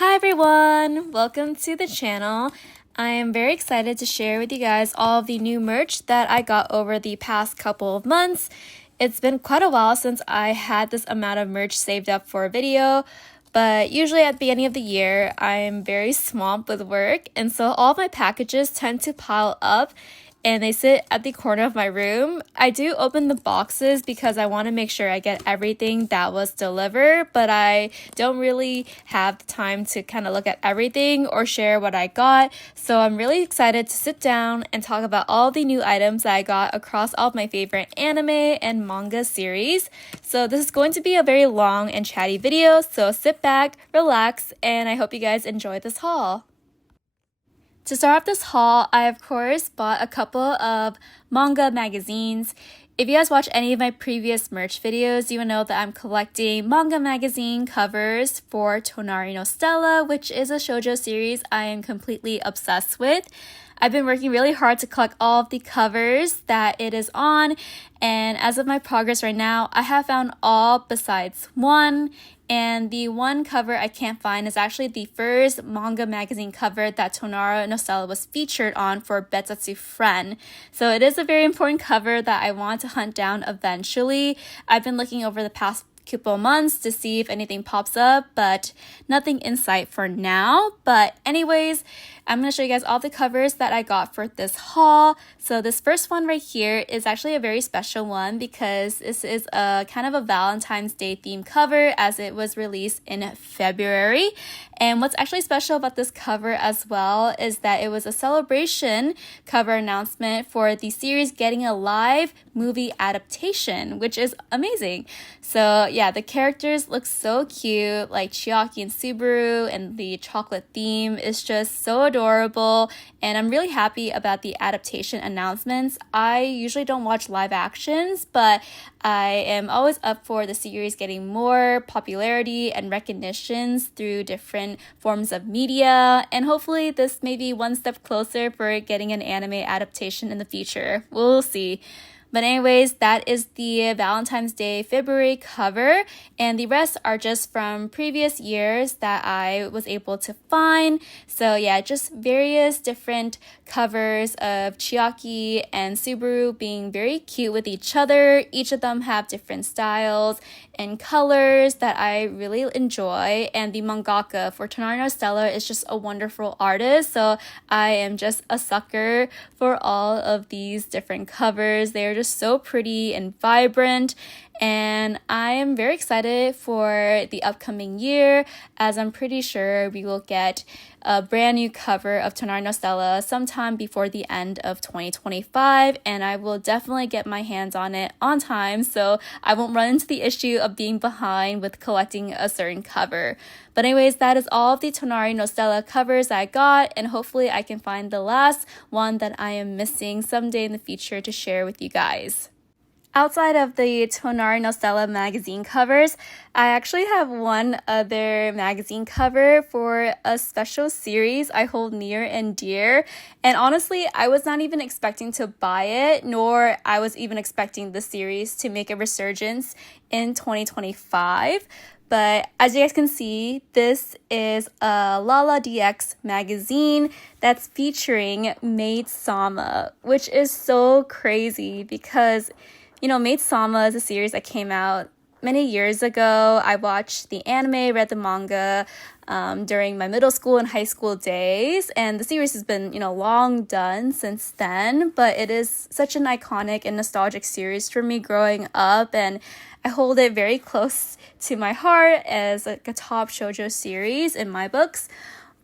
Hi everyone! Welcome to the channel. I am very excited to share with you guys all of the new merch that I got over the past couple of months. It's been quite a while since I had this amount of merch saved up for a video, but usually at the beginning of the year, I am very swamped with work, and so all of my packages tend to pile up and they sit at the corner of my room. I do open the boxes because I want to make sure I get everything that was delivered, but I don't really have the time to kind of look at everything or share what I got. So I'm really excited to sit down and talk about all the new items that I got across all of my favorite anime and manga series. So this is going to be a very long and chatty video, so sit back, relax, and I hope you guys enjoy this haul. To start off this haul, I of course bought a couple of Manga Magazines. If you guys watch any of my previous merch videos, you will know that I'm collecting Manga Magazine covers for Tonari no Stella, which is a shoujo series I am completely obsessed with. I've been working really hard to collect all of the covers that it is on, and as of my progress right now, I have found all besides one. And the one cover I can't find is actually the first Manga Magazine cover that Tonari no Stella was featured on for Betatsu Friend. So it is a very important cover that I want to hunt down eventually. I've been looking over the past couple months to see if anything pops up, but nothing in sight for now. But anyways, I'm going to show you guys all the covers that I got for this haul. So this first one right here is actually a very special one because this is a kind of a Valentine's Day themed cover as it was released in February. And what's actually special about this cover as well is that it was a celebration cover announcement for the series getting a live movie adaptation, which is amazing. So yeah, the characters look so cute, like Chiaki and Subaru, and the chocolate theme is just so adorable, and I'm really happy about the adaptation announcements. I usually don't watch live actions, but I am always up for the series getting more popularity and recognitions through different forms of media, and hopefully this may be one step closer for getting an anime adaptation in the future. We'll see. But anyways, that is the Valentine's Day February cover, and the rest are just from previous years that I was able to find. So yeah, just various different covers of Chiaki and Subaru being very cute with each other. Each of them have different styles and colors that I really enjoy, and the mangaka for Tonari no Stella is just a wonderful artist, so I am just a sucker for all of these different covers. They're just so pretty and vibrant, and I am very excited for the upcoming year, as I'm pretty sure we will get a brand new cover of Tonari no Stella sometime before the end of 2025, and I will definitely get my hands on it on time so I won't run into the issue of being behind with collecting a certain cover. But anyways, that is all of the Tonari no Stella covers I got, and hopefully I can find the last one that I am missing someday in the future to share with you guys. Outside of the Tonari no Stella magazine covers, I actually have one other magazine cover for a special series I hold near and dear. And honestly, I was not even expecting to buy it, nor I was even expecting the series to make a resurgence in 2025. But as you guys can see, this is a Lala DX magazine that's featuring Maid Sama, which is so crazy because Maid Sama is a series that came out many years ago. I watched the anime, read the manga during my middle school and high school days, and the series has been, long done since then, but it is such an iconic and nostalgic series for me growing up, and I hold it very close to my heart as like a top shoujo series in my books.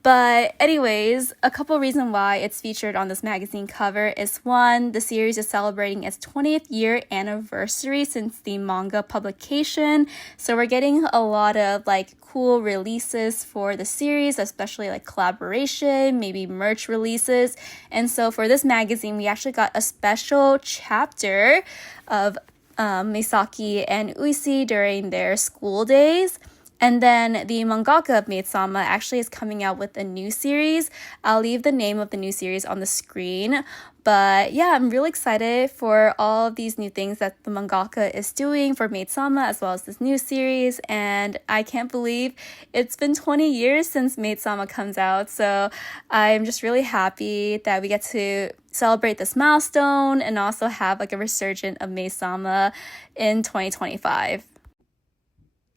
But anyways, a couple reasons why it's featured on this magazine cover is one, the series is celebrating its 20th year anniversary since the manga publication. So we're getting a lot of cool releases for the series, especially collaboration, maybe merch releases. And so for this magazine, we actually got a special chapter of Misaki and Uisi during their school days. And then the mangaka of Maid-sama actually is coming out with a new series. I'll leave the name of the new series on the screen. But yeah, I'm really excited for all of these new things that the mangaka is doing for Maid-sama as well as this new series. And I can't believe it's been 20 years since Maid-sama comes out. So I'm just really happy that we get to celebrate this milestone and also have like a resurgence of Maid-sama in 2025.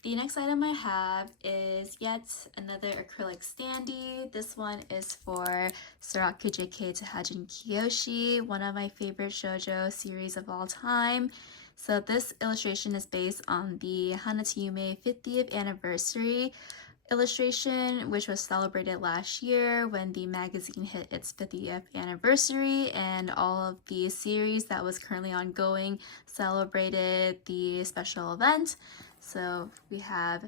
The next item I have is yet another acrylic standee. This one is for Tsuiraku JK to Haijin Kyoshi, one of my favorite shoujo series of all time. So this illustration is based on the Hana 50th anniversary illustration, which was celebrated last year when the magazine hit its 50th anniversary, and all of the series that was currently ongoing celebrated the special event. So we have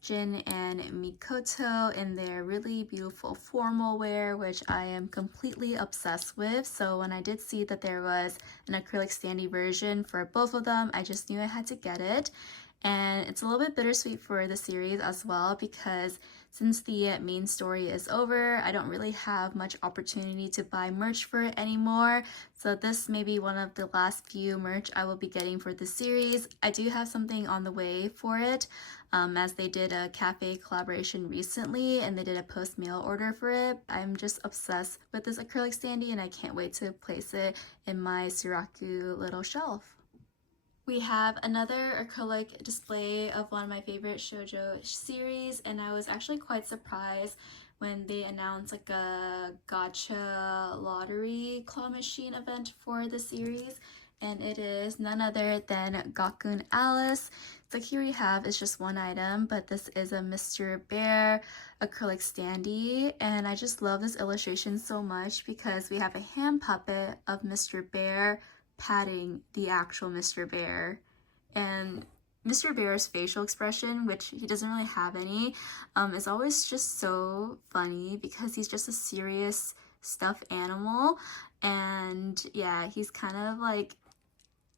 Jin and Mikoto in their really beautiful formal wear, which I am completely obsessed with. So when I did see that there was an acrylic standee version for both of them, I just knew I had to get it. And it's a little bit bittersweet for the series as well, because since the main story is over, I don't really have much opportunity to buy merch for it anymore. So this may be one of the last few merch I will be getting for the series. I do have something on the way for it, as they did a cafe collaboration recently and they did a post mail order for it. I'm just obsessed with this acrylic standee and I can't wait to place it in my Tsuiraku little shelf. We have another acrylic display of one of my favorite shoujo series, and I was actually quite surprised when they announced like a gacha lottery claw machine event for the series, and it is none other than Gakuen Alice. So here we have is just one item, but this is a Mr. Bear acrylic standee, and I just love this illustration so much because we have a hand puppet of Mr. Bear patting the actual Mr. Bear, and Mr. Bear's facial expression, which he doesn't really have any, is always just so funny because he's just a serious stuffed animal, and yeah, he's kind of like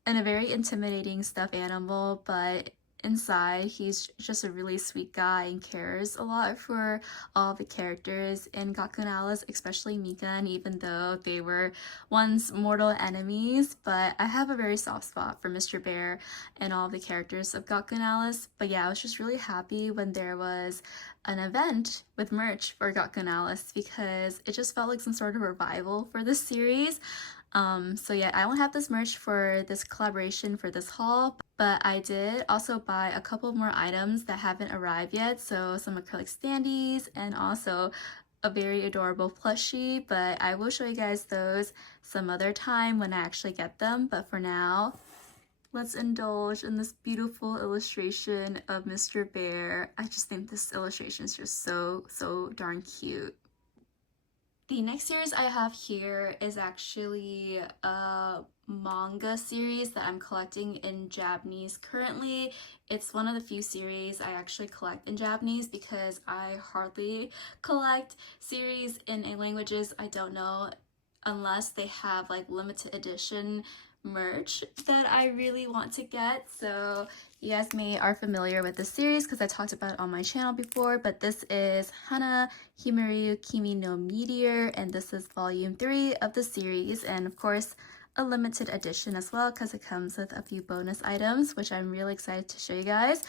a very intimidating stuffed animal, but inside he's just a really sweet guy and cares a lot for all the characters in Gakuen Alice, especially Mika, even though they were once mortal enemies. But I have a very soft spot for Mr. Bear and all the characters of Gakuen Alice. But yeah, I was just really happy when there was an event with merch for Gakuen Alice because it just felt like some sort of revival for this series. So yeah, I won't have this merch for this collaboration for this haul, but I did also buy a couple more items that haven't arrived yet. So some acrylic standees and also a very adorable plushie, but I will show you guys those some other time when I actually get them. But for now, let's indulge in this beautiful illustration of Mr. Bear. I just think this illustration is just so darn cute. The next series I have here is actually a manga series that I'm collecting in Japanese currently. It's one of the few series I actually collect in Japanese because I hardly collect series in languages I don't know unless they have like limited edition merch that I really want to get. So you guys may are familiar with this series because I talked about it on my channel before, but this is Hana, Himeru, Kimi no Meteor, and this is volume 3 of the series, and of course a limited edition as well because it comes with a few bonus items, which I'm really excited to show you guys.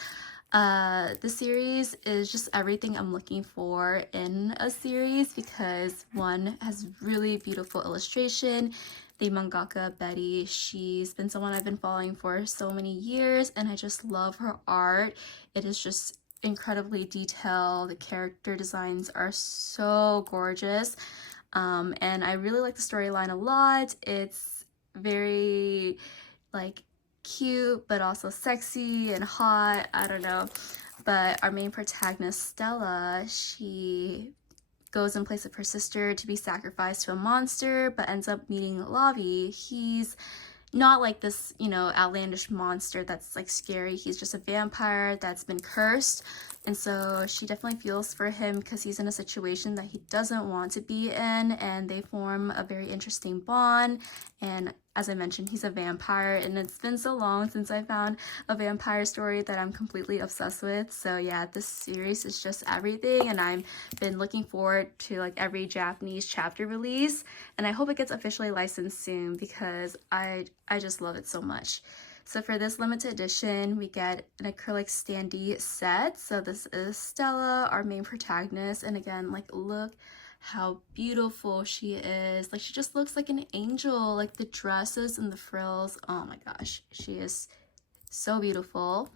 The series is just everything I'm looking for in a series because one has really beautiful illustration. The mangaka Betty, she's been someone I've been following for so many years and I just love her art. It is just incredibly detailed. The character designs are so gorgeous, and I really like the storyline a lot. It's very like cute but also sexy and hot, I don't know. But our main protagonist Stella, she goes in place of her sister to be sacrificed to a monster, but ends up meeting Lavi. He's not like this, you know, outlandish monster that's like scary. He's just a vampire that's been cursed And so she definitely feels for him because he's in a situation that he doesn't want to be in, and they form a very interesting bond. And as I mentioned, he's a vampire, and it's been so long since I found a vampire story that I'm completely obsessed with. So yeah, this series is just everything, and I've been looking forward to like every Japanese chapter release, and I hope it gets officially licensed soon because I just love it so much. So for this limited edition, we get an acrylic standee set. So this is Stella, our main protagonist, and again, like, look how beautiful she is. Like, she just looks like an angel. Like, the dresses and the frills, oh my gosh, she is so beautiful.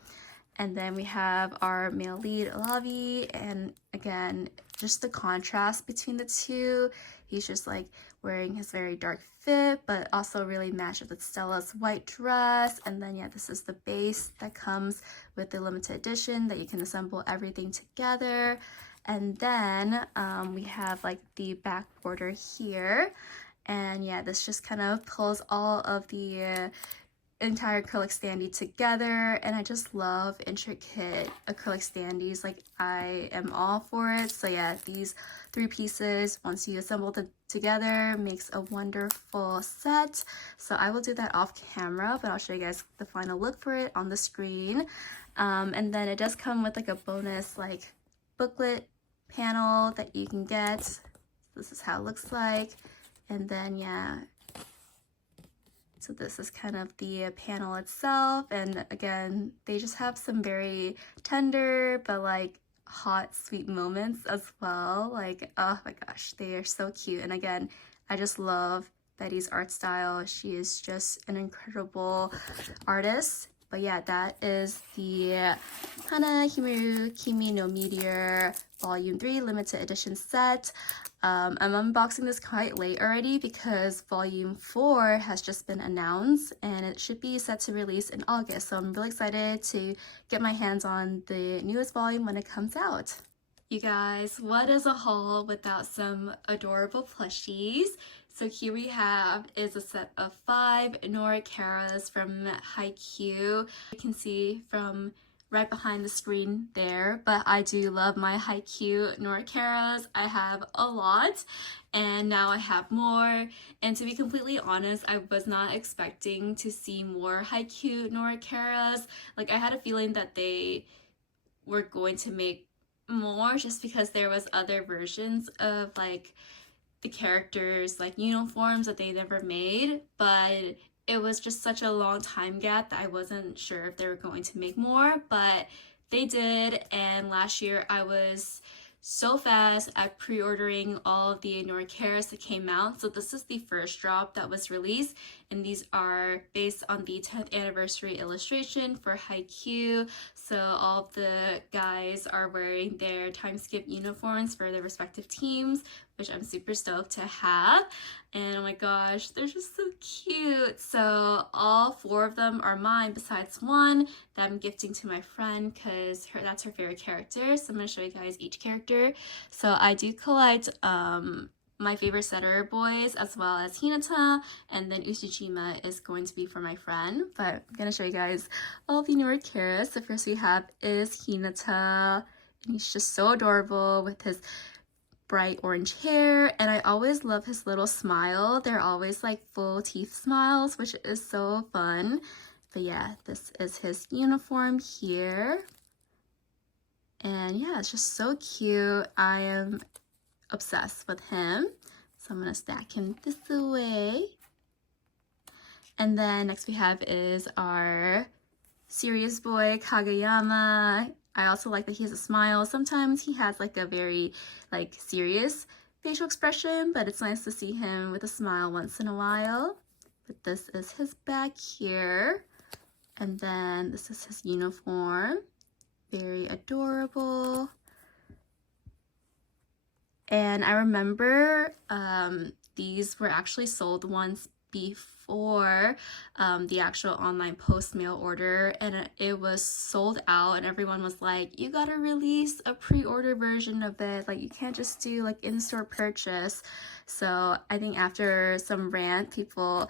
And then we have our male lead, Lavi, and again, just the contrast between the two. He's just like wearing his very dark fit, but also really matched with Stella's white dress. And then yeah, this is the base that comes with the limited edition that you can assemble everything together. And then we have like the back border here. And yeah, this just kind of pulls all of the entire acrylic standee together, and I just love intricate acrylic standees. Like, I am all for it. So yeah, these 3 pieces, once you assemble them together, makes a wonderful set. So I will do that off camera, but I'll show you guys the final look for it on the screen. And then it does come with like a bonus like booklet panel that you can get. This is how it looks like. And then yeah, so this is kind of the panel itself, and again, they just have some very tender but like hot, sweet moments as well. Like, oh my gosh, they are so cute. And again, I just love Betty's art style. She is just an incredible artist. But yeah, that is the Hana, Himeru, Kimi no Meteor Volume 3 limited edition set. I'm unboxing this quite late already because Volume 4 has just been announced and it should be set to release in August. So I'm really excited to get my hands on the newest volume when it comes out. You guys, what is a haul without some adorable plushies? So here we have is a set of 5 Nendoroids from Haikyuu. You can see from right behind the screen there, but I do love my Haikyuu Nendoroids. I have a lot, and now I have more. And to be completely honest, I was not expecting to see more Haikyuu Nendoroids. Like, I had a feeling that they were going to make more just because there was other versions of like the characters like uniforms that they never made, but it was just such a long time gap that I wasn't sure if they were going to make more, but they did. And last year I was so fast at pre-ordering all of the Nendoroids that came out. So this is the first drop that was released, and these are based on the 10th anniversary illustration for Haikyuu. So all of the guys are wearing their time skip uniforms for their respective teams, which I'm super stoked to have. And oh my gosh, they're just so cute. So all 4 of them are mine besides one that I'm gifting to my friend because that's her favorite character. So I'm going to show you guys each character. So I do collect my favorite setter boys as well as Hinata, and then Ushijima is going to be for my friend. But I'm going to show you guys all the Nendoroids. The first we have is Hinata, and he's just so adorable with his bright orange hair, and I always love his little smile. They're always like full teeth smiles, which is so fun. But yeah, this is his uniform here, and yeah, it's just so cute. I am obsessed with him, so I'm gonna stack him this way. And then next we have is our serious boy Kagayama. I also like that he has a smile. Sometimes he has like a very like serious facial expression, but it's nice to see him with a smile once in a while. But this is his back here, and then this is his uniform. Very adorable. And I remember these were actually sold once before the actual online post mail order, and it was sold out, and everyone was like, you gotta release a pre-order version of it, like you can't just do like in-store purchase. So I think after some rant, people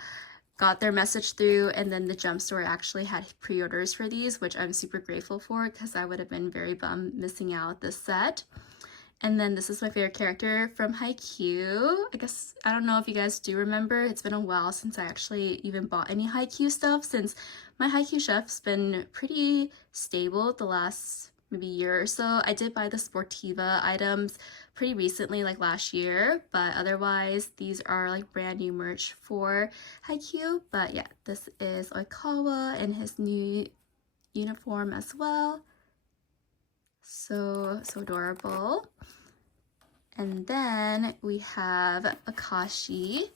got their message through, and then the Jump Store actually had pre-orders for these, which I'm super grateful for because I would have been very bummed missing out this set. And then this is my favorite character from Haikyuu. I guess, I don't know if you guys do remember, it's been a while since I actually even bought any Haikyuu stuff, since my Haikyuu shelf's been pretty stable the last maybe year or so. I did buy the Sportiva items pretty recently, like last year, but otherwise these are like brand new merch for Haikyuu. But yeah, this is Oikawa in his new uniform as well. So adorable. And then we have Akashi.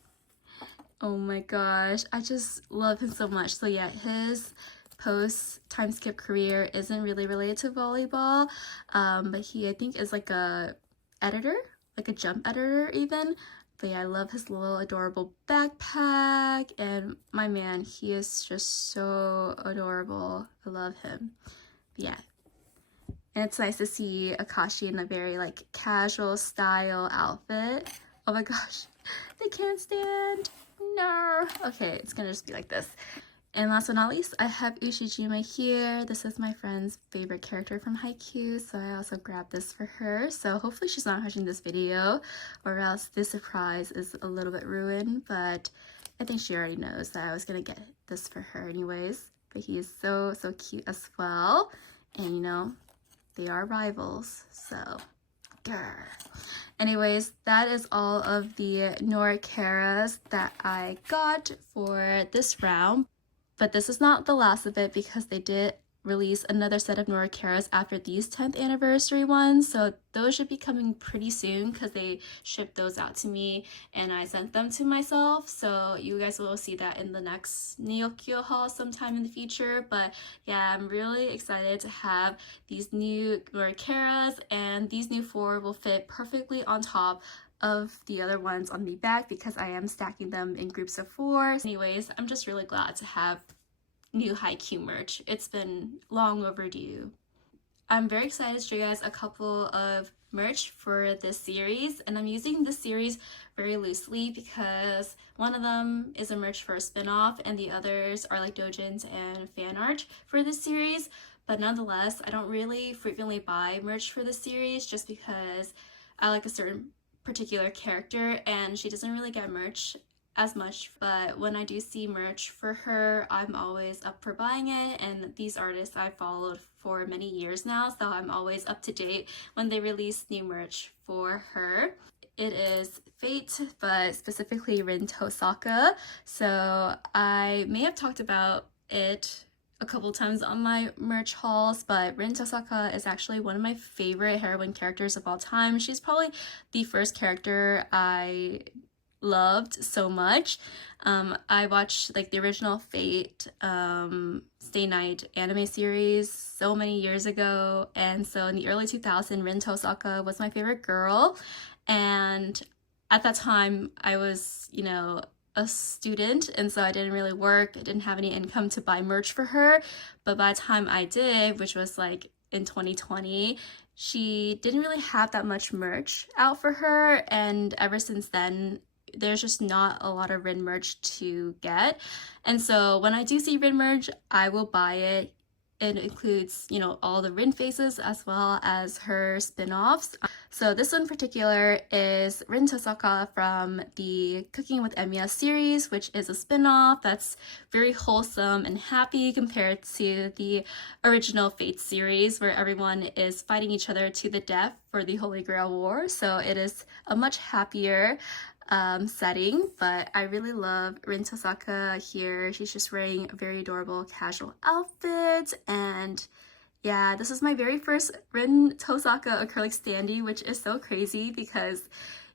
Oh my gosh, I just love him so much. So yeah, his post time skip career isn't really related to volleyball, but he, I think, is like a editor, like a jump editor even. But yeah, I love his little adorable backpack, and my man, he is just so adorable. I love him. But yeah, and it's nice to see Akashi in a very like casual style outfit. Oh my gosh, they can't stand. No. Okay, it's gonna just be like this. And last but not least, I have Ushijima here. This is my friend's favorite character from Haikyuu, so I also grabbed this for her. So hopefully she's not watching this video, or else this surprise is a little bit ruined, but I think she already knows that I was gonna get this for her anyways. But he is so cute as well, and you know, they are rivals, so grr. Anyways, that is all of the Noricaras that I got for this round. But this is not the last of it, because they did release another set of Noricaras after these 10th anniversary ones. So those should be coming pretty soon, because they shipped those out to me and I sent them to myself. So you guys will see that in the next Neokyo haul sometime in the future. But yeah, I'm really excited to have these new Noricaras, and these new 4 will fit perfectly on top of the other ones on the back, because I am stacking them in groups of 4. Anyways, I'm just really glad to have new Haikyuu merch. It's been long overdue. I'm very excited to show you guys a couple of merch for this series, and I'm using this series very loosely because one of them is a merch for a spin-off and the others are like doujins and fan art for this series. But nonetheless, I don't really frequently buy merch for this series just because I like a certain particular character and she doesn't really get merch as much. But when I do see merch for her, I'm always up for buying it, and these artists I've followed for many years now, so I'm always up to date when they release new merch for her. It is Fate, but specifically Rin Tohsaka. So I may have talked about it a couple times on my merch hauls, but Rin Tohsaka is actually one of my favorite heroine characters of all time. She's probably the first character I loved so much. I watched like the original Fate Stay Night anime series so many years ago, and so in the early 2000s, Rin Tohsaka was my favorite girl. And at that time I was, you know, a student, and so I didn't really work. I didn't have any income to buy merch for her, but by the time I did, which was like in 2020, she didn't really have that much merch out for her, and ever since then there's just not a lot of Rin merch to get. And so when I do see Rin merch, I will buy it. It includes, you know, all the Rin faces as well as her spin-offs. So this one in particular is Rin Tohsaka from the Cooking with Emiya series, which is a spin-off that's very wholesome and happy compared to the original Fate series, where everyone is fighting each other to the death for the Holy Grail War. So it is a much happier setting, but I really love Rin Tohsaka here. She's just wearing a very adorable casual outfit, and yeah, this is my very first Rin Tohsaka acrylic standee, which is so crazy because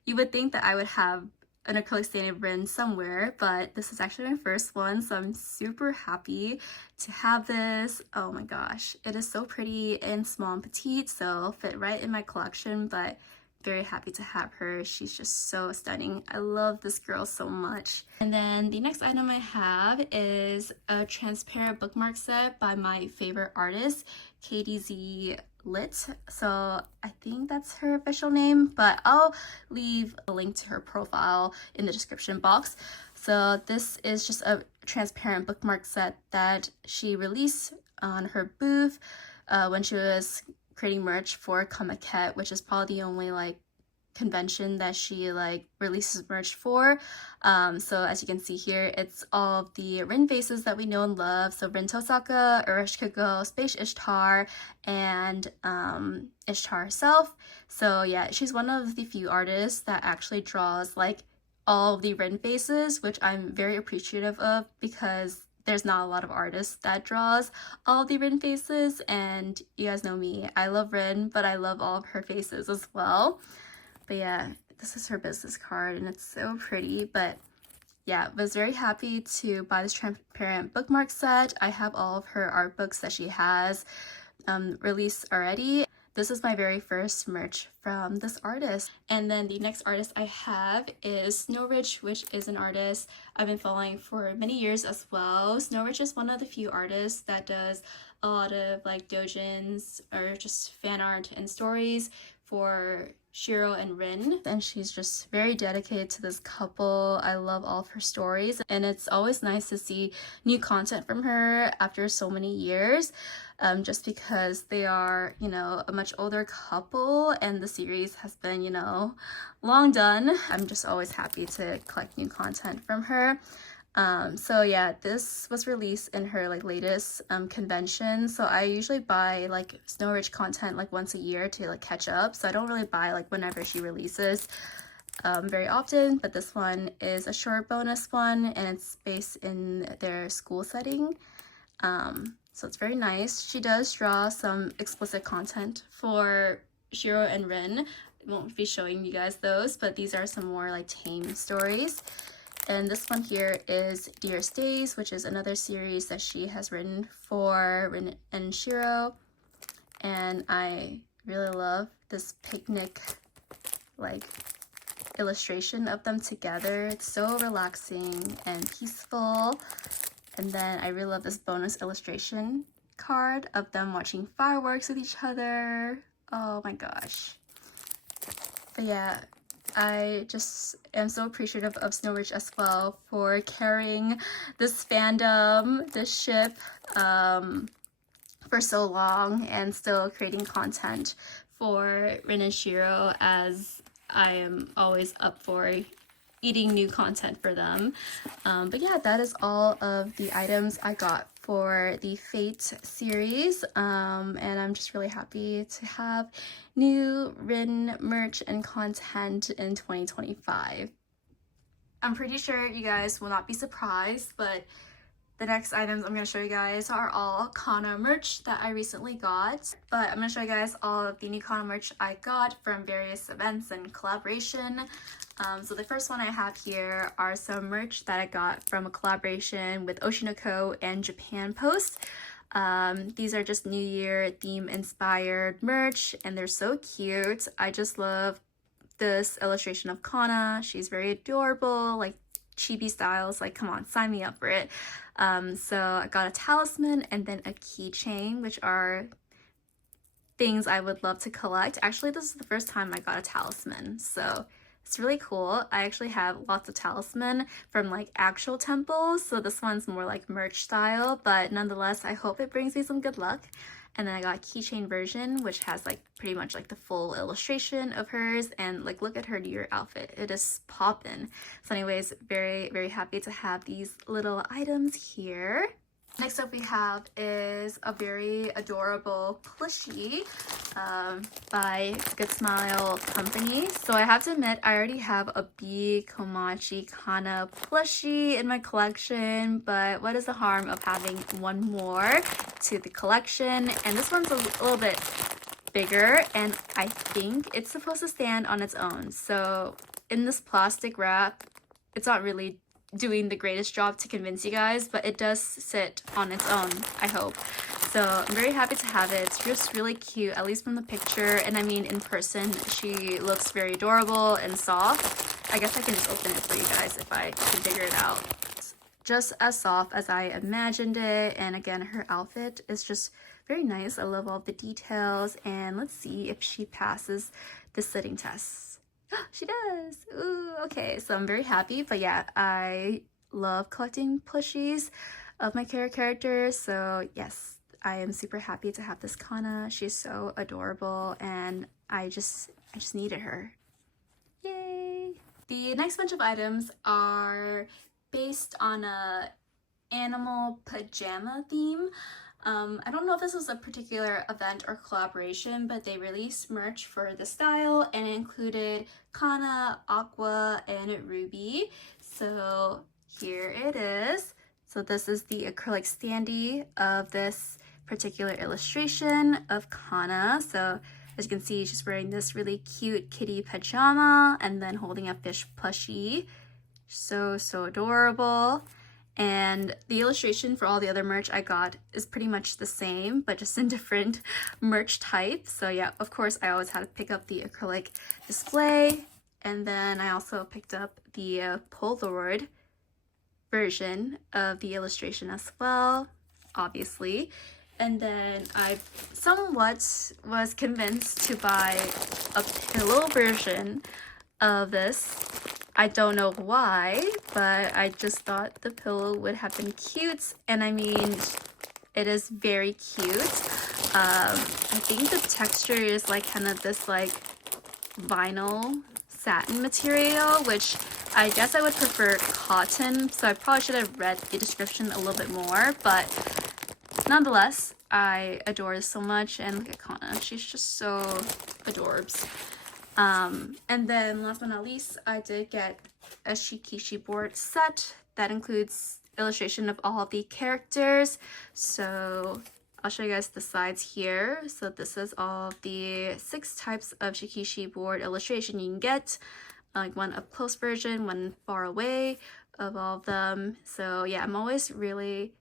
you would think that I would have an acrylic standee of Rin somewhere, but this is actually my first one, so I'm super happy to have this. Oh my gosh, it is so pretty and small and petite, so it'll fit right in my collection, but very happy to have her. She's just so stunning. I love this girl so much. And then the next item I have is a transparent bookmark set by my favorite artist, KDZ Lit. So I think that's her official name, but I'll leave a link to her profile in the description box. So this is just a transparent bookmark set that she released on her booth when she was creating merch for Comiket, which is probably the only like convention that she like releases merch for. So as you can see here, it's all of the Rin faces that we know and love. So Rin Tohsaka, Urashikugo, Space Ishtar, and Ishtar herself. So yeah, she's one of the few artists that actually draws like all of the Rin faces, which I'm very appreciative of because there's not a lot of artists that draws all of the Rin faces, and you guys know me, I love Rin, but I love all of her faces as well. But yeah, this is her business card and it's so pretty. But yeah, was very happy to buy this transparent bookmark set. I have all of her art books that she has released already. This is my very first merch from this artist. And then the next artist I have is Nendoroid, which is an artist I've been following for many years as well. Nendoroid is one of the few artists that does a lot of like doujins or just fan art and stories for Shiro and Rin, and she's just very dedicated to this couple. I love all of her stories, and it's always nice to see new content from her after so many years, just because they are, you know, a much older couple and the series has been, you know, long done. I'm just always happy to collect new content from her. So yeah, this was released in her like latest convention. So I usually buy like Nendoroid content like once a year to like catch up. So I don't really buy like whenever she releases very often, but this one is a short bonus one and it's based in their school setting. So it's very nice. She does draw some explicit content for Shiro and Rin. I won't be showing you guys those, but these are some more like tame stories. And this one here is Dearest Days, which is another series that she has written for Rin and Shiro. And I really love this picnic like illustration of them together. It's so relaxing and peaceful. And then I really love this bonus illustration card of them watching fireworks with each other. Oh my gosh. But yeah, I just am so appreciative of Nendoroid as well for carrying this fandom, this ship, for so long and still creating content for Rin and Shiro, as I am always up for eating new content for them. But yeah, that is all of the items I got for the Fate series, and I'm just really happy to have new Rin merch and content in 2025. I'm pretty sure you guys will not be surprised, but the next items I'm going to show you guys are all Kana merch that I recently got. But I'm going to show you guys all of the new Kana merch I got from various events and collaboration. So the first one I have here are some merch that I got from a collaboration with Oshinoko and Japan Post. These are just New Year theme inspired merch and they're so cute. I just love this illustration of Kana. She's very adorable, like chibi styles, like come on, sign me up for it. So I got a talisman and then a keychain, which are things I would love to collect. Actually, this is the first time I got a talisman, so it's really cool. I actually have lots of talisman from like actual temples, so this one's more like merch style, but nonetheless, I hope it brings me some good luck. And then I got a keychain version, which has like pretty much like the full illustration of hers, and like look at her New Year outfit. It is poppin'. So anyways, very, very happy to have these little items here. Next up we have is a very adorable plushie by Goodsmile Company. So I have to admit, I already have a Bee Komachi Kana plushie in my collection, but what is the harm of having one more to the collection? And this one's a little bit bigger, and I think it's supposed to stand on its own. So in this plastic wrap, it's not really doing the greatest job to convince you guys, but it does sit on its own, I hope. So I'm very happy to have it. It's just really cute, at least from the picture, and I mean in person she looks very adorable and soft. I guess I can just open it for you guys if I can figure it out. Just as soft as I imagined it, and again her outfit is just very nice. I love all the details, and let's see if she passes the sitting test. She does. Ooh, okay, so I'm very happy. But yeah, I love collecting plushies of my characters, so yes, I am super happy to have this Kana. She's so adorable and I just needed her. Yay! The next bunch of items are based on a animal pajama theme. I don't know if this was a particular event or collaboration, but they released merch for the style and it included Kana, Aqua, and Ruby. So here it is. So this is the acrylic standee of this particular illustration of Kana. So as you can see, she's wearing this really cute kitty pajama and then holding a fish plushie. So adorable. And the illustration for all the other merch I got is pretty much the same, but just in different merch types. So yeah, of course, I always had to pick up the acrylic display. And then I also picked up the Polaroid version of the illustration as well, obviously. And then I somewhat was convinced to buy a pillow version of this. I don't know why, but I just thought the pillow would have been cute. And I mean, it is very cute. I think the texture is like kind of this like vinyl satin material, which I guess I would prefer cotton. So I probably should have read the description a little bit more, but nonetheless, I adore this so much. And look at Kana, she's just so adorbs. And then last but not least, I did get a Shikishi board set that includes illustration of all of the characters. So I'll show you guys the sides here. So this is all of the 6 types of Shikishi board illustration you can get, like one up close version, one far away of all of them. So yeah, I'm always really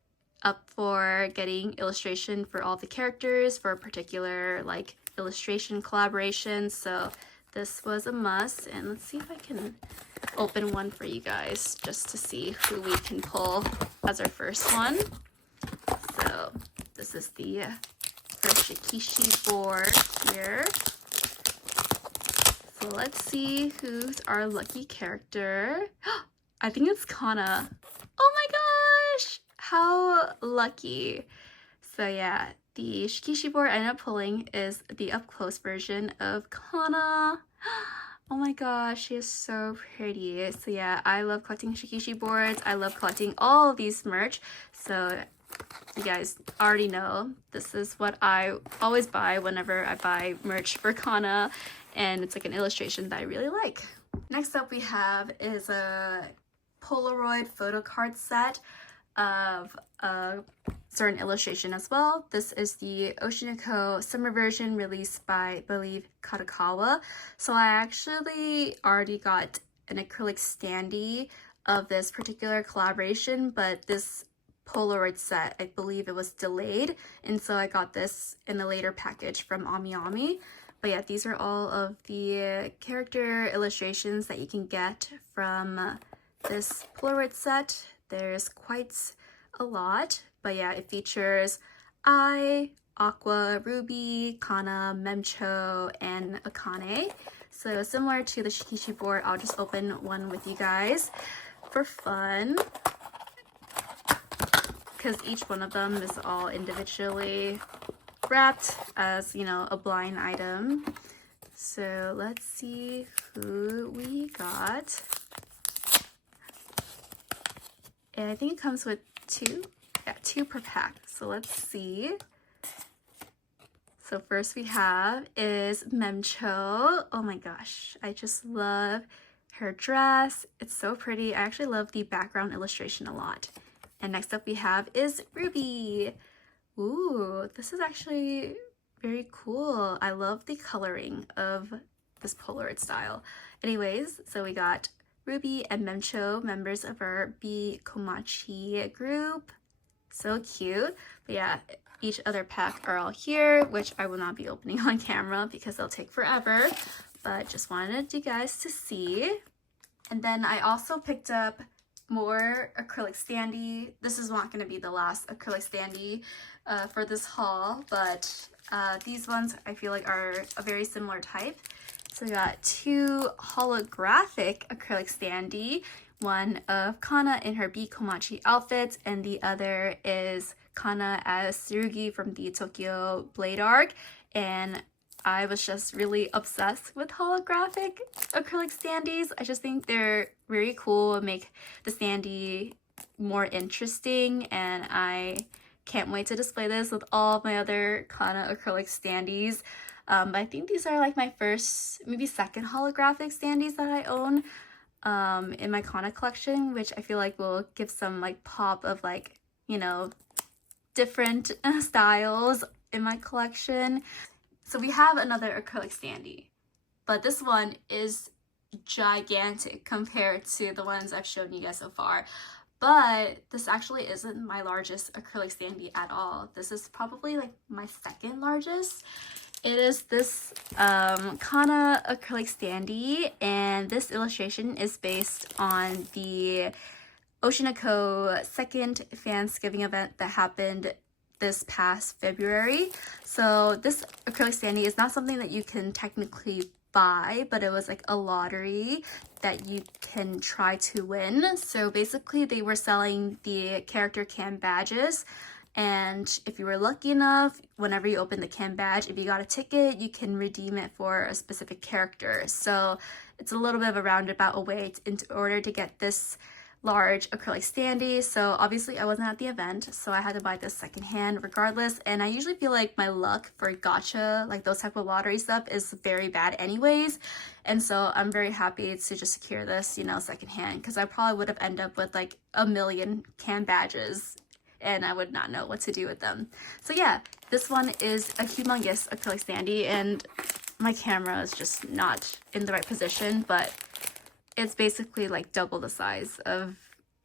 up for getting illustration for all the characters for a particular like illustration collaboration. So this was a must, and let's see if I can open one for you guys just to see who we can pull as our first one. So this is the first Shikishi board here. So let's see who's our lucky character. I think it's Kana. Oh my gosh! How lucky. So yeah, the Shikishi board I ended up pulling is the up-close version of Kana. Oh my gosh, she is so pretty. So yeah, I love collecting Shikishi boards. I love collecting all of these merch. So you guys already know this is what I always buy whenever I buy merch for Kana. And it's like an illustration that I really like. Next up we have is a Polaroid photo card set of a certain illustration as well. This is the Oshinoko summer version released by, I believe, Kadokawa. So I actually already got an acrylic standee of this particular collaboration, but this Polaroid set, I believe it was delayed, and so I got this in a later package from AmiAmi. But yeah, these are all of the character illustrations that you can get from this Polaroid set. There's quite a lot, but yeah, it features Aqua, Ruby, Kana, Memcho, and Akane. So similar to the Shikishi board, I'll just open one with you guys for fun, because each one of them is all individually wrapped as, you know, a blind item. So let's see who we got. And I think it comes with 2. Yeah, 2 per pack. So let's see. So first we have is Memcho. Oh my gosh, I just love her dress. It's so pretty. I actually love the background illustration a lot. And next up we have is Ruby. Ooh, this is actually very cool. I love the coloring of this Polaroid style. Anyways, so we got Ruby and Memcho, members of our B Komachi group. So cute. But yeah, each other pack are all here, which I will not be opening on camera because they'll take forever. But just wanted you guys to see. And then I also picked up more acrylic standee. This is not going to be the last acrylic standee for this haul, but these ones I feel like are a very similar type. So we got 2 holographic acrylic standee, one of Kana in her Bikomachi outfit, and the other is Kana as Tsurugi from the Tokyo Blade arc. And I was just really obsessed with holographic acrylic standees. I just think they're very cool and make the standee more interesting, and I can't wait to display this with all of my other Kana acrylic standees. I think these are like my first, maybe second holographic standees that I own in my Kana collection, which I feel like will give some like pop of like, you know, different styles in my collection. So we have another acrylic standee, but this one is gigantic compared to the ones I've shown you guys so far. But this actually isn't my largest acrylic standee at all. This is probably like my second largest. It is this Kana acrylic standee, and this illustration is based on the Oshinoko second Fansgiving event that happened this past February. So this acrylic standee is not something that you can technically buy, but it was like a lottery that you can try to win. So basically they were selling the character cam badges, and if you were lucky enough, whenever you open the cam badge, if you got a ticket, you can redeem it for a specific character. So it's a little bit of a roundabout way in order to get this large acrylic standee. So obviously I wasn't at the event, so I had to buy this secondhand regardless. And I usually feel like my luck for gacha, like those type of lottery stuff, is very bad anyways. And so I'm very happy to just secure this, you know, secondhand, because I probably would have ended up with like a million cam badges and I would not know what to do with them. So yeah, this one is a humongous acrylic standee, and my camera is just not in the right position, but it's basically like double the size of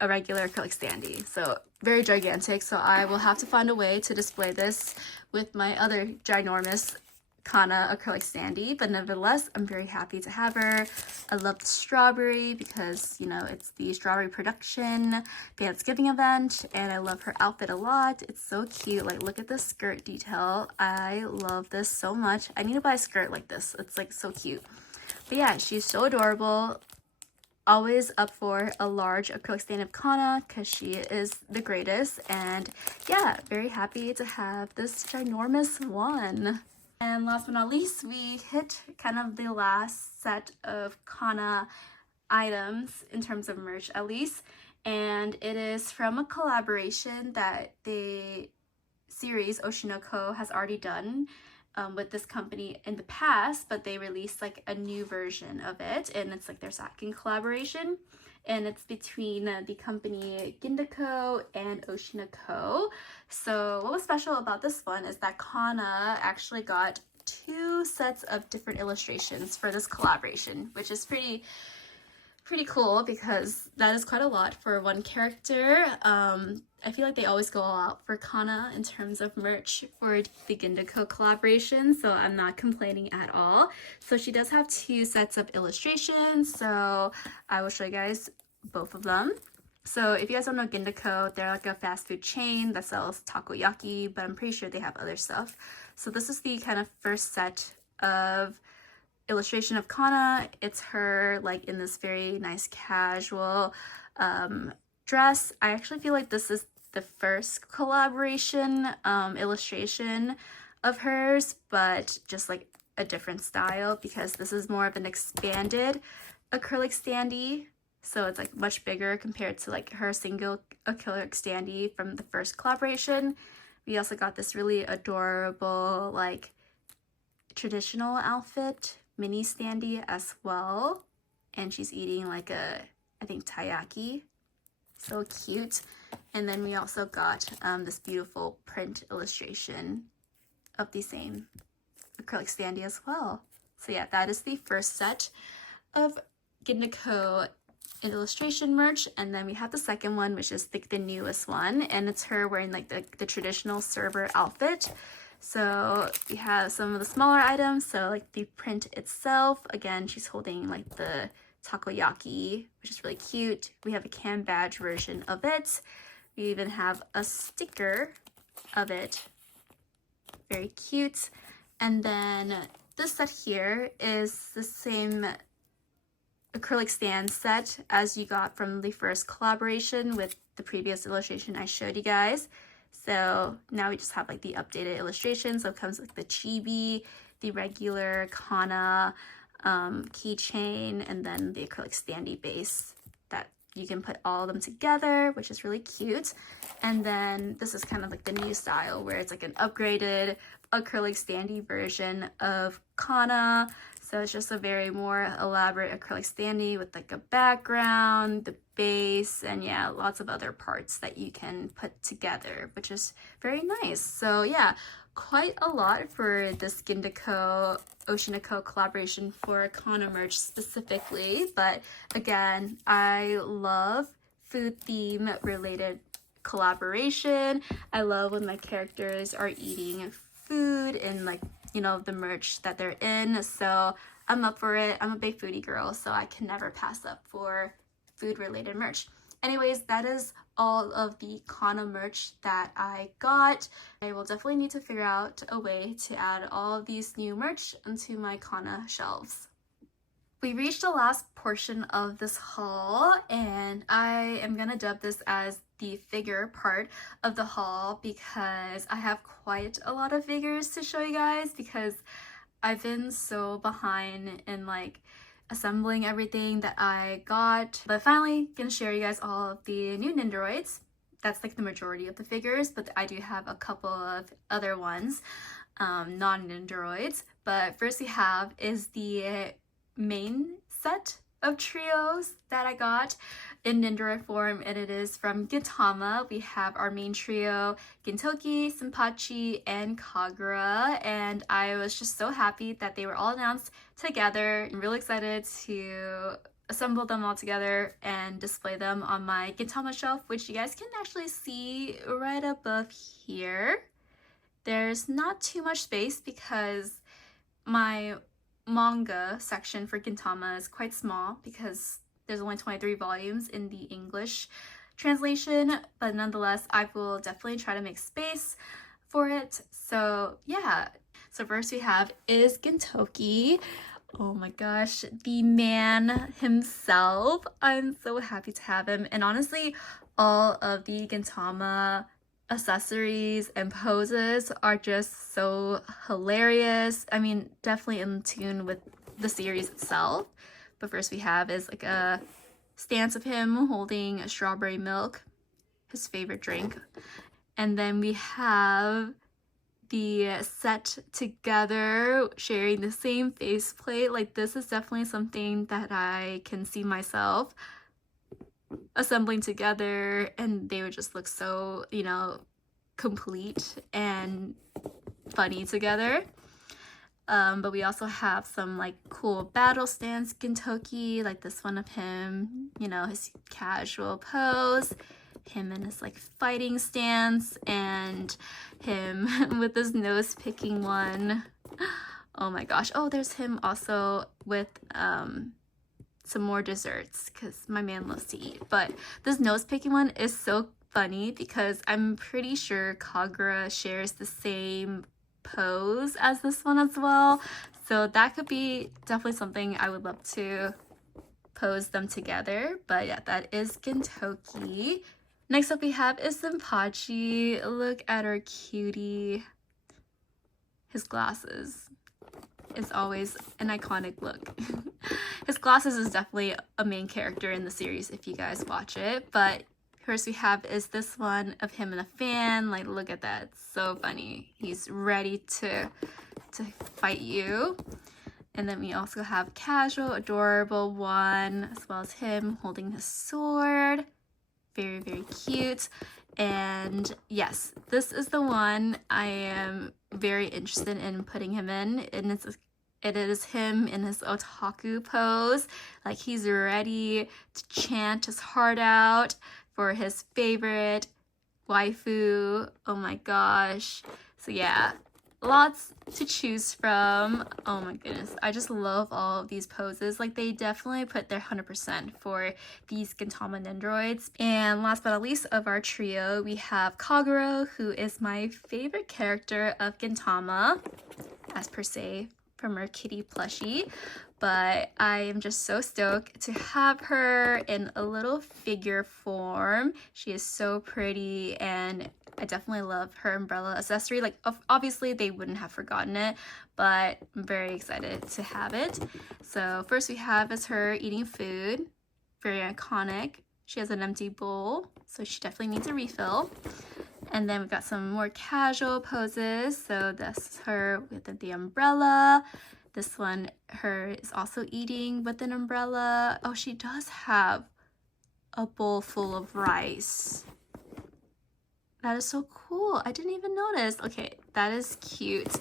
a regular acrylic standee. So very gigantic. So I will have to find a way to display this with my other ginormous Kana acrylic standee, but nevertheless, I'm very happy to have her. I love the strawberry because, you know, it's the strawberry production Thanksgiving event, and I love her outfit a lot. It's so cute. Like, look at the skirt detail. I love this so much. I need to buy a skirt like this. It's like so cute. But yeah, she's so adorable. Always up for a large acrylic stand of Kana because she is the greatest. And yeah, very happy to have this ginormous one. And last but not least, we hit kind of the last set of Kana items in terms of merch at least. And it is from a collaboration that the series Oshinoko has already done with this company in the past, but they released like a new version of it, and it's like their second collaboration, and it's between the company Gintoki and Oshinoko. So what was special about this one is that Kana actually got 2 sets of different illustrations for this collaboration, which is pretty cool because that is quite a lot for one character. I feel like they always go all out for Kana in terms of merch for the Gintoki collaboration, so I'm not complaining at all. So she does have 2 sets of illustrations, so I will show you guys both of them. So if you guys don't know Gintoki, they're like a fast food chain that sells takoyaki, but I'm pretty sure they have other stuff. So this is the kind of first set of illustration of Kana. It's her like in this very nice casual dress. I actually feel like this is the first collaboration illustration of hers, but just like a different style because this is more of an expanded acrylic standee. So it's like much bigger compared to like her single acrylic standee from the first collaboration. We also got this really adorable like traditional outfit mini standee as well, and she's eating like a, I think, taiyaki. So cute. And then we also got this beautiful print illustration of the same acrylic standee as well. So yeah, that is the first set of Gintoki illustration merch, and then we have the second one, which is the newest one, and it's her wearing like the traditional server outfit. So we have some of the smaller items, so like the print itself, again, she's holding like the takoyaki, which is really cute. We have a cam badge version of it. We even have a sticker of it, very cute. And then this set here is the same acrylic stand set as you got from the first collaboration with the previous illustration I showed you guys. So now we just have like the updated illustration. So it comes with the chibi, the regular Kana keychain, and then the acrylic standee base that you can put all of them together, which is really cute. And then this is kind of like the new style where it's like an upgraded acrylic standee version of Kana. So it's just a very more elaborate acrylic standee with like a background, the base, and yeah, lots of other parts that you can put together, which is very nice. So yeah, quite a lot for this Gintoko Oshinoko collaboration for Kana merch specifically. But again, I love food theme related collaboration. I love when my characters are eating food and like, you know, the merch that they're in. So I'm up for it. I'm a big foodie girl, so I can never pass up for food related merch. Anyways, that is all of the Kana merch that I got. I will definitely need to figure out a way to add all of these new merch into my Kana shelves. We reached the last portion of this haul, and I am gonna dub this as the figure part of the haul because I have quite a lot of figures to show you guys because I've been so behind in like assembling everything that I got. But finally gonna share you guys all of the new Nendoroids. That's like the majority of the figures, but I do have a couple of other ones, non-Nendoroids. But first we have is the main set of trios that I got in Nendoroid form, and it is from Gintama. We have our main trio, Gintoki, Shinpachi, and Kagura, and I was just so happy that they were all announced together. I'm really excited to assemble them all together and display them on my Gintama shelf, which you guys can actually see right above here. There's not too much space because my manga section for Gintama is quite small because there's only 23 volumes in the English translation, but nonetheless, I will definitely try to make space for it. So yeah, so first we have is Gintoki. Oh my gosh, the man himself. I'm so happy to have him. And honestly, all of the Gintama accessories and poses are just so hilarious. I mean, definitely in tune with the series itself. But first we have is like a stance of him holding a strawberry milk, his favorite drink. And then we have the set together sharing the same faceplate. Like this is definitely something that I can see myself assembling together, and they would just look so, you know, complete and funny together. But we also have some like cool battle stance Gintoki, like this one of him, you know, his casual pose, him in his like fighting stance, and him with this nose picking one. Oh my gosh. Oh, there's him also with some more desserts because my man loves to eat. But this nose picking one is so funny because I'm pretty sure Kagura shares the same pose as this one as well, so that could be definitely something I would love to pose them together. But yeah, that is Gintoki. Next up we have is Shinpachi. Look at our cutie. His glasses is always an iconic look. His glasses is definitely a main character in the series if you guys watch it. But first we have is this one of him in a fan. Like, look at that, it's so funny. He's ready to fight you. And then we also have casual, adorable one, as well as him holding his sword. Very, very cute. And yes, this is the one I am very interested in putting him in, and it is him in his otaku pose. Like he's ready to chant his heart out for his favorite waifu. Oh my gosh. So yeah, lots to choose from. Oh my goodness, I just love all of these poses. Like they definitely put their 100% for these Gintama Nendoroids. And last but not least of our trio, we have Kagura, who is my favorite character of Gintama, as per se, from our kitty plushie. but I am just so stoked to have her in a little figure form. She is so pretty, and I definitely love her umbrella accessory. Like, obviously they wouldn't have forgotten it, but I'm very excited to have it. So first we have is her eating food, very iconic. She has an empty bowl, so she definitely needs a refill. And then we've got some more casual poses. So this is her with the umbrella. This one, her is also eating with an umbrella. Oh, she does have a bowl full of rice. That is so cool. I didn't even notice. Okay, that is cute.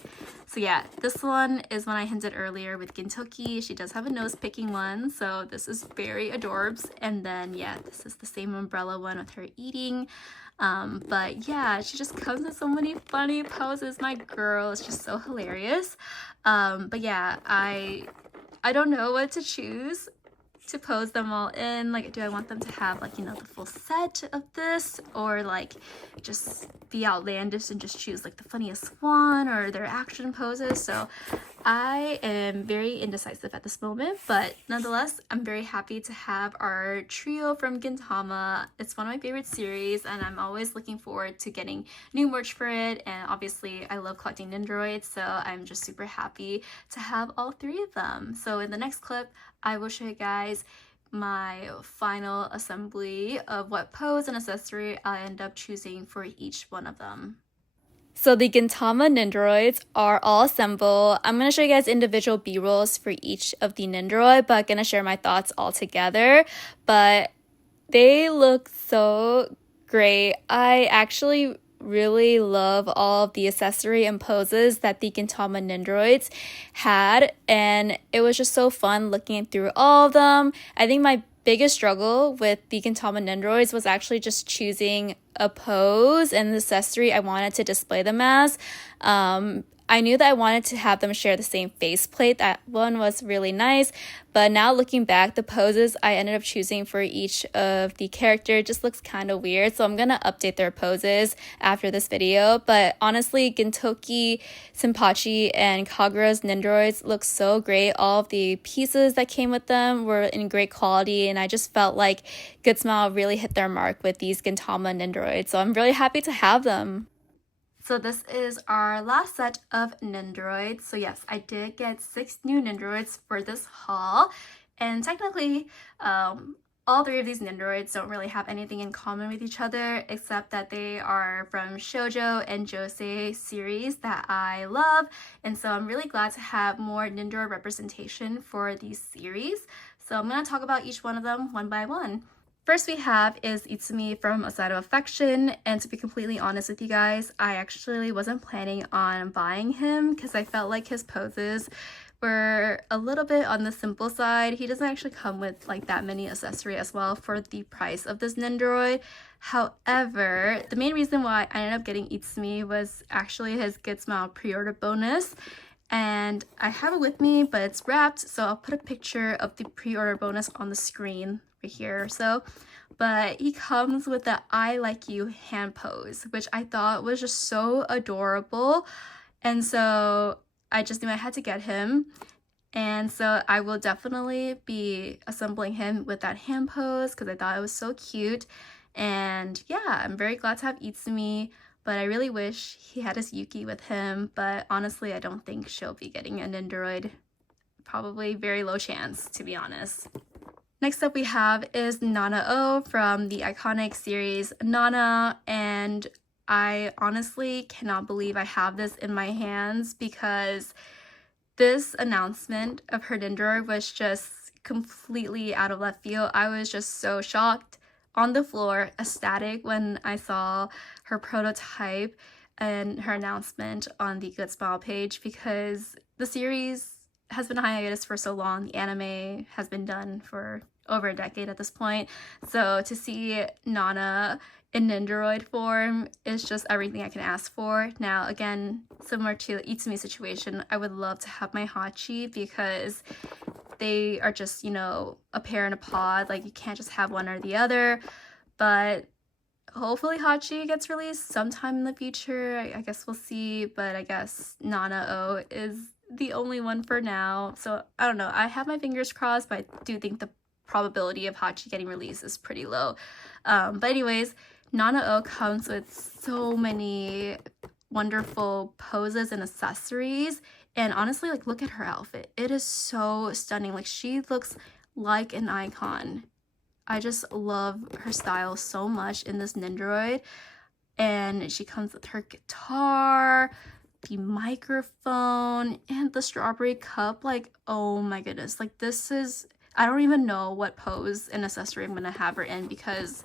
So yeah, this one is one I hinted earlier with Gintoki. She does have a nose picking one, so this is very adorbs. And then yeah, this is the same umbrella one with her eating. But yeah, she just comes with so many funny poses. My girl is just so hilarious. But yeah, I don't know what to choose to pose them all in. Like, do I want them to have, like, you know, the full set of this, or like just be outlandish and just choose like the funniest one, or their action poses? So I am very indecisive at this moment, but nonetheless, I'm very happy to have our trio from Gintama. It's one of my favorite series, and I'm always looking forward to getting new merch for it. And obviously, I love collecting Nendoroids, so I'm just super happy to have all three of them. So in the next clip, I will show you guys my final assembly of what pose and accessory I end up choosing for each one of them. So the Gintama Nendoroids are all assembled. I'm going to show you guys individual B-rolls for each of the Nendoroid, but I'm going to share my thoughts all together. But they look so great. I actually really love all of the accessory and poses that the Gintama Nendoroids had, and it was just so fun looking through all of them. I think my biggest struggle with the Gintama Nendoroids was actually just choosing a pose and the accessory I wanted to display them as. I knew that I wanted to have them share the same faceplate. That one was really nice. But now looking back, the poses I ended up choosing for each of the character just looks kind of weird. So I'm going to update their poses after this video. But honestly, Gintoki, Shinpachi, and Kagura's Nendoroids look so great. All of the pieces that came with them were in great quality. And I just felt like Goodsmile really hit their mark with these Gintama Nendoroids. So I'm really happy to have them. So this is our last set of Nendoroids. So yes, I did get 6 new Nendoroids for this haul. And technically, all 3 of these Nendoroids don't really have anything in common with each other, except that they are from shoujo and josei series that I love. And so I'm really glad to have more Nendoroid representation for these series. So I'm going to talk about each one of them one by one. First we have is Itsoumi from A Side of Affection, and to be completely honest with you guys, I actually wasn't planning on buying him because I felt like his poses were a little bit on the simple side. He doesn't actually come with like that many accessory as well for the price of this Nendoroid. However, the main reason why I ended up getting Itsoumi was actually his Goodsmile pre-order bonus. And I have it with me, but it's wrapped, so I'll put a picture of the pre-order bonus on the screen right here or so. But he comes with the I like you hand pose, which I thought was just so adorable. And so I just knew I had to get him. And so I will definitely be assembling him with that hand pose because I thought it was so cute. And yeah, I'm very glad to have Itsoumi. But I really wish he had his Yuki with him. But honestly, I don't think she'll be getting a Nendoroid. Probably very low chance, to be honest. Next up we have is Nana from the iconic series Nana. And I honestly cannot believe I have this in my hands because this announcement of her Nendoroid was just completely out of left field. I was just so shocked, on the floor, ecstatic when I saw her prototype and her announcement on the Goodsmile page, because the series has been hiatus for so long. The anime has been done for over a decade at this point. So to see Nana in Nendoroid form is just everything I can ask for. Now, again, similar to the Itsoumi situation, I would love to have my Hachi because they are just, you know, a pair in a pod. Like, you can't just have one or the other. But hopefully Hachi gets released sometime in the future. I guess we'll see. But I guess Nana is the only one for now. So I don't know. I have my fingers crossed, but I do think the probability of Hachi getting released is pretty low. But anyways, Nana-o comes with so many wonderful poses and accessories. And honestly, like, look at her outfit. It is so stunning. Like, she looks like an icon. I just love her style so much in this Nendoroid. And she comes with her guitar, the microphone, and the strawberry cup. Like, oh my goodness. Like, this is... I don't even know what pose and accessory I'm gonna have her in because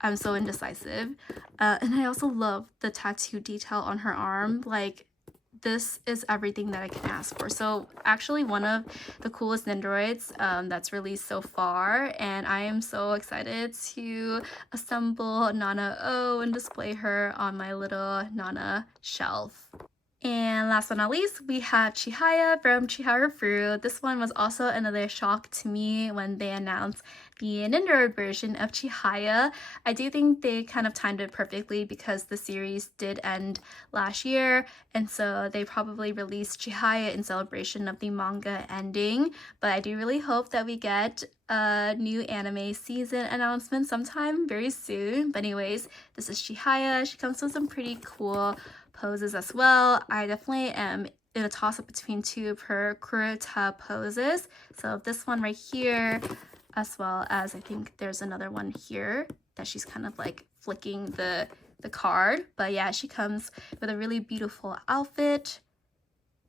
I'm so indecisive. And I also love the tattoo detail on her arm. Like, this is everything that I can ask for. So actually one of the coolest Nendoroids that's released so far, and I am so excited to assemble Nana-o and display her on my little Nana shelf. And last but not least, we have Chihaya from Chihaya Fruit. This one was also another shock to me when they announced the Nendoroid version of Chihaya. I do think they kind of timed it perfectly because the series did end last year, and so they probably released Chihaya in celebration of the manga ending. But I do really hope that we get a new anime season announcement sometime very soon. But anyways, this is Chihaya. She comes with some pretty cool poses as well. I definitely am in a toss-up between two of her Kurota poses. So this one right here, as well as I think there's another one here that she's kind of like flicking the card. But yeah, she comes with a really beautiful outfit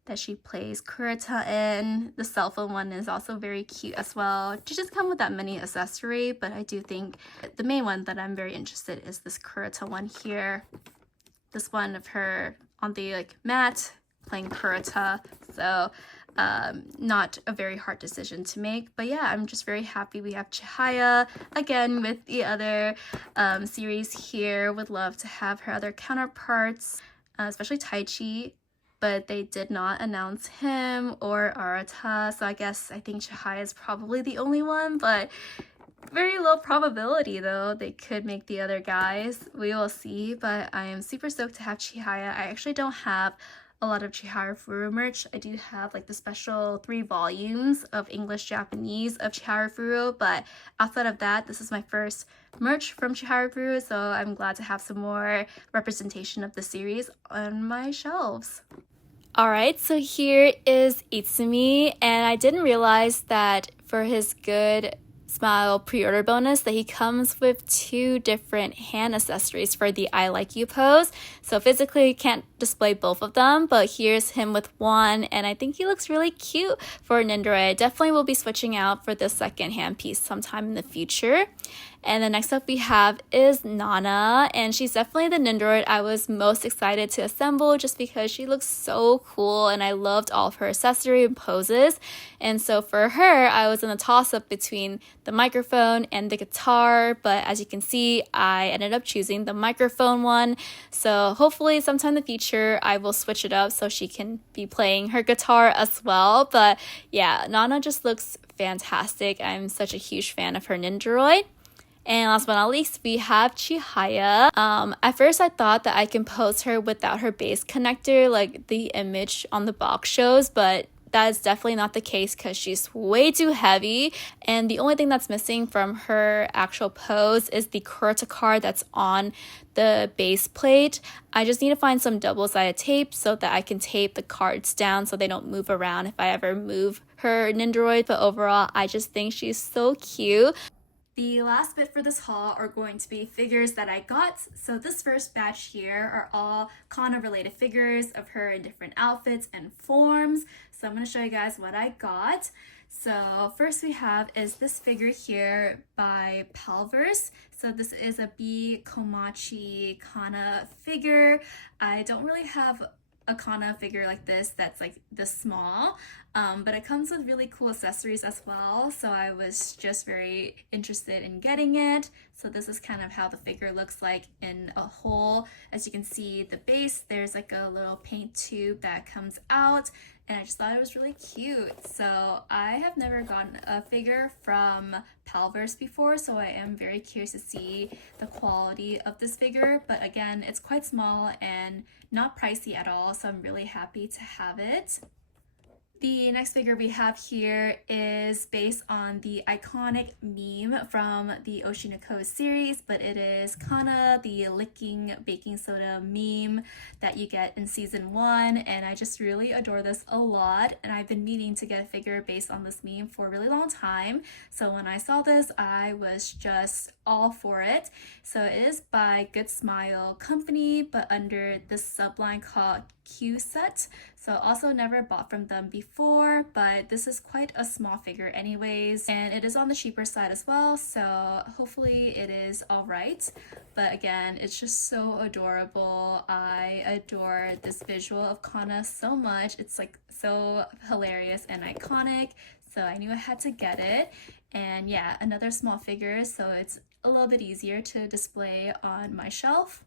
that she plays Kurota in. The cell phone one is also very cute as well. She doesn't come with that many accessory, but I do think the main one that I'm very interested in is this Kurota one here. This one of her on the like mat playing Kurota. So not a very hard decision to make, but yeah, I'm just very happy we have Chihaya again with the other series here. Would love to have her other counterparts, especially Taichi, but they did not announce him or Arata, so I think Chihaya is probably the only one, but very low probability though they could make the other guys. We will see, but I am super stoked to have Chihaya. I actually don't have a lot of Chihaya Furu merch. I do have like the special 3 volumes of English Japanese of Chihaya Furu, but outside of that, this is my first merch from Chihaya Furu, so I'm glad to have some more representation of the series on my shelves. Alright, so here is Itsoumi, and I didn't realize that for his Goodsmile pre-order bonus that he comes with 2 different hand accessories for the I like you pose. So physically you can't display both of them, but here's him with one, and I think he looks really cute for Nendoroid. Definitely will be switching out for the second hand piece sometime in the future. And the next up we have is Nana, and she's definitely the Nendoroid I was most excited to assemble just because she looks so cool and I loved all of her accessory and poses. And so for her, I was in a toss-up between the microphone and the guitar, but as you can see, I ended up choosing the microphone one. So hopefully sometime in the future, I will switch it up so she can be playing her guitar as well. But yeah, Nana just looks fantastic. I'm such a huge fan of her Nendoroid. And last but not least, we have Chihaya. At first, I thought that I can pose her without her base connector, like the image on the box shows, but that is definitely not the case because she's way too heavy. And the only thing that's missing from her actual pose is the Kurota card that's on the base plate. I just need to find some double-sided tape so that I can tape the cards down so they don't move around if I ever move her Nendoroid. But overall, I just think she's so cute. The last bit for this haul are going to be figures that I got. So this first batch here are all Kana related figures of her in different outfits and forms. So I'm going to show you guys what I got. So first we have is this figure here by Palverse. So this is a B Komachi Kana figure. I don't really have a Kana figure like this that's like this small, but it comes with really cool accessories as well, so I was just very interested in getting it. So this is kind of how the figure looks like in a whole. As you can see, the base, there's like a little paint tube that comes out, and I just thought it was really cute. So I have never gotten a figure from Palverse before, so I am very curious to see the quality of this figure. But again, it's quite small and not pricey at all, so I'm really happy to have it. The next figure we have here is based on the iconic meme from the Oshinoko series, but it is Kana, the licking baking soda meme that you get in season 1, and I just really adore this a lot, and I've been meaning to get a figure based on this meme for a really long time, so when I saw this, I was just all for it. So it is by Goodsmile Company, but under this subline called Q set. So also never bought from them before, but this is quite a small figure anyways, and it is on the cheaper side as well, so hopefully it is all right. But again, it's just so adorable. I adore this visual of Kana so much. It's like so hilarious and iconic, so I knew I had to get it. And yeah, another small figure, so it's a little bit easier to display on my shelf.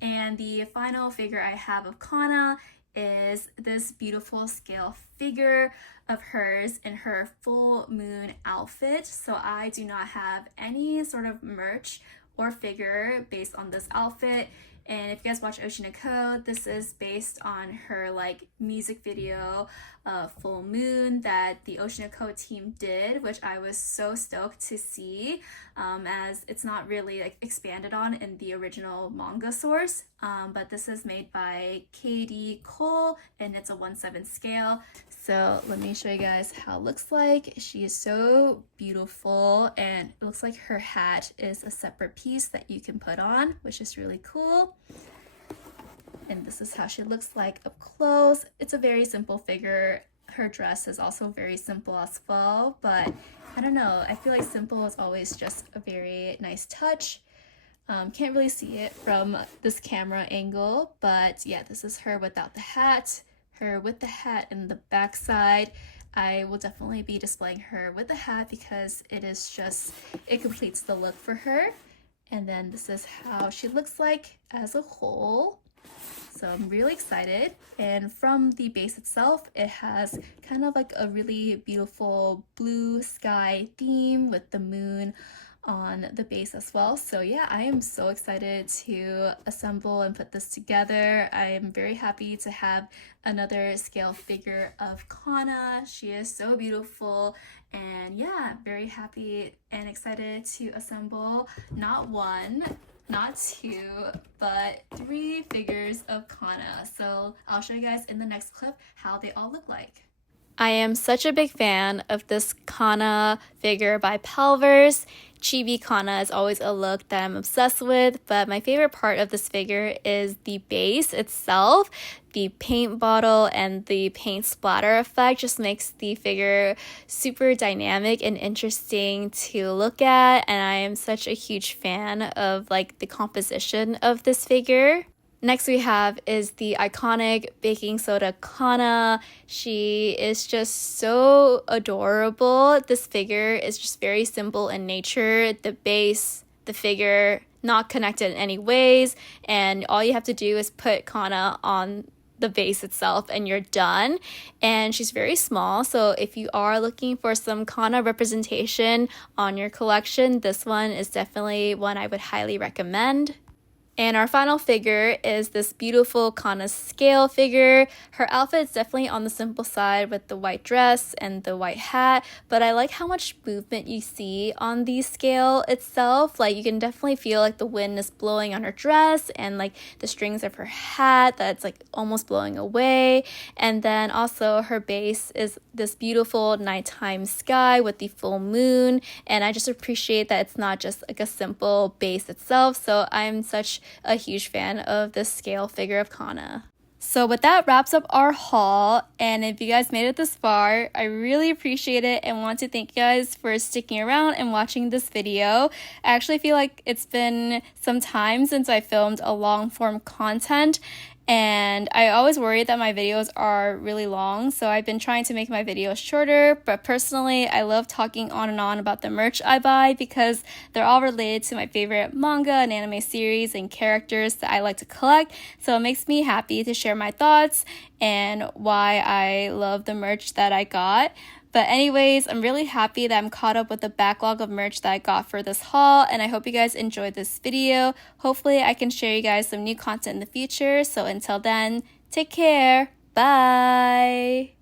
And the final figure I have of Kana is this beautiful scale figure of hers in her full moon outfit. So I do not have any sort of merch or figure based on this outfit. And if you guys watch Oshinoko, this is based on her like music video Full Moon that the Oshinoko team did, which I was so stoked to see, as it's not really like expanded on in the original manga source, but this is made by KD Cole and it's a 1/7 scale. So let me show you guys how it looks like. She is so beautiful, and it looks like her hat is a separate piece that you can put on, which is really cool. And this is how she looks like up close. It's a very simple figure. Her dress is also very simple as well, but I don't know, I feel like simple is always just a very nice touch. Can't really see it from this camera angle, but yeah, this is her without the hat, her with the hat in the back side. I will definitely be displaying her with the hat because it is just, it completes the look for her. And then this is how she looks like as a whole. So I'm really excited. And from the base itself, it has kind of like a really beautiful blue sky theme with the moon on the base as well. So yeah, I am so excited to assemble and put this together. I am very happy to have another scale figure of Kana. She is so beautiful, and yeah, very happy and excited to assemble not one, not two, but 3 figures of Kana. So I'll show you guys in the next clip how they all look like. I am such a big fan of this Kana figure by Pelverse. Chibi Kana is always a look that I'm obsessed with, but my favorite part of this figure is the base itself. The paint bottle and the paint splatter effect just makes the figure super dynamic and interesting to look at, and I am such a huge fan of like the composition of this figure. Next we have is the iconic baking soda Kana. She is just so adorable. This figure is just very simple in nature. The base, the figure, not connected in any ways, and all you have to do is put Kana on the base itself and you're done. And she's very small, so if you are looking for some Kana representation on your collection, this one is definitely one I would highly recommend. And our final figure is this beautiful Kana scale figure. Her outfit is definitely on the simple side with the white dress and the white hat, but I like how much movement you see on the scale itself. Like you can definitely feel like the wind is blowing on her dress and like the strings of her hat that's like almost blowing away. And then also her base is this beautiful nighttime sky with the full moon, and I just appreciate that it's not just like a simple base itself. So I'm such a huge fan of this scale figure of Kana. So with that wraps up our haul, and if you guys made it this far, I really appreciate it and want to thank you guys for sticking around and watching this video. I actually feel like it's been some time since I filmed a long form content, and I always worry that my videos are really long, so I've been trying to make my videos shorter. But personally, I love talking on and on about the merch I buy because they're all related to my favorite manga and anime series and characters that I like to collect, so it makes me happy to share my thoughts and why I love the merch that I got. But anyways, I'm really happy that I'm caught up with the backlog of merch that I got for this haul, and I hope you guys enjoyed this video. Hopefully I can share you guys some new content in the future, so until then, take care, bye!